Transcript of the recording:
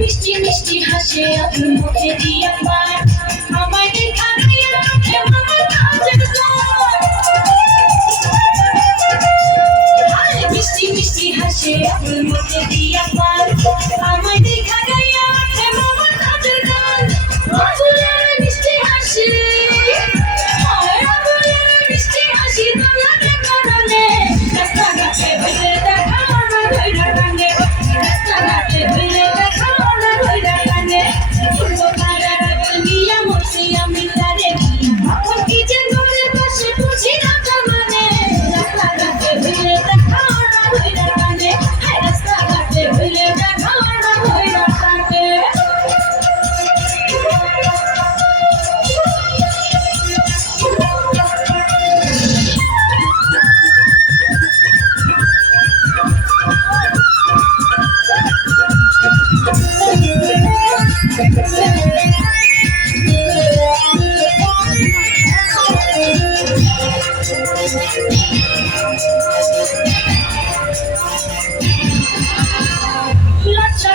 মিষ্টি মিষ্টি হাসে আপনি মুখে দিয়া পার আমায় দেখা দিয়া রাখে আমার কাজের ঘর মিষ্টি মিষ্টি হাসে আপনি মুখে দিয়া পার আমায় দেখা দিয়া রাখে আমার কাজের ঘর আবুলের মিষ্টি হাসি আবুলের মিষ্টি হাসি তোমাকে কারণে রাস্তাঘাটে ভেবে দেখা না ধৈর্য টানে রাস্তাঘাটে ভেবে Love,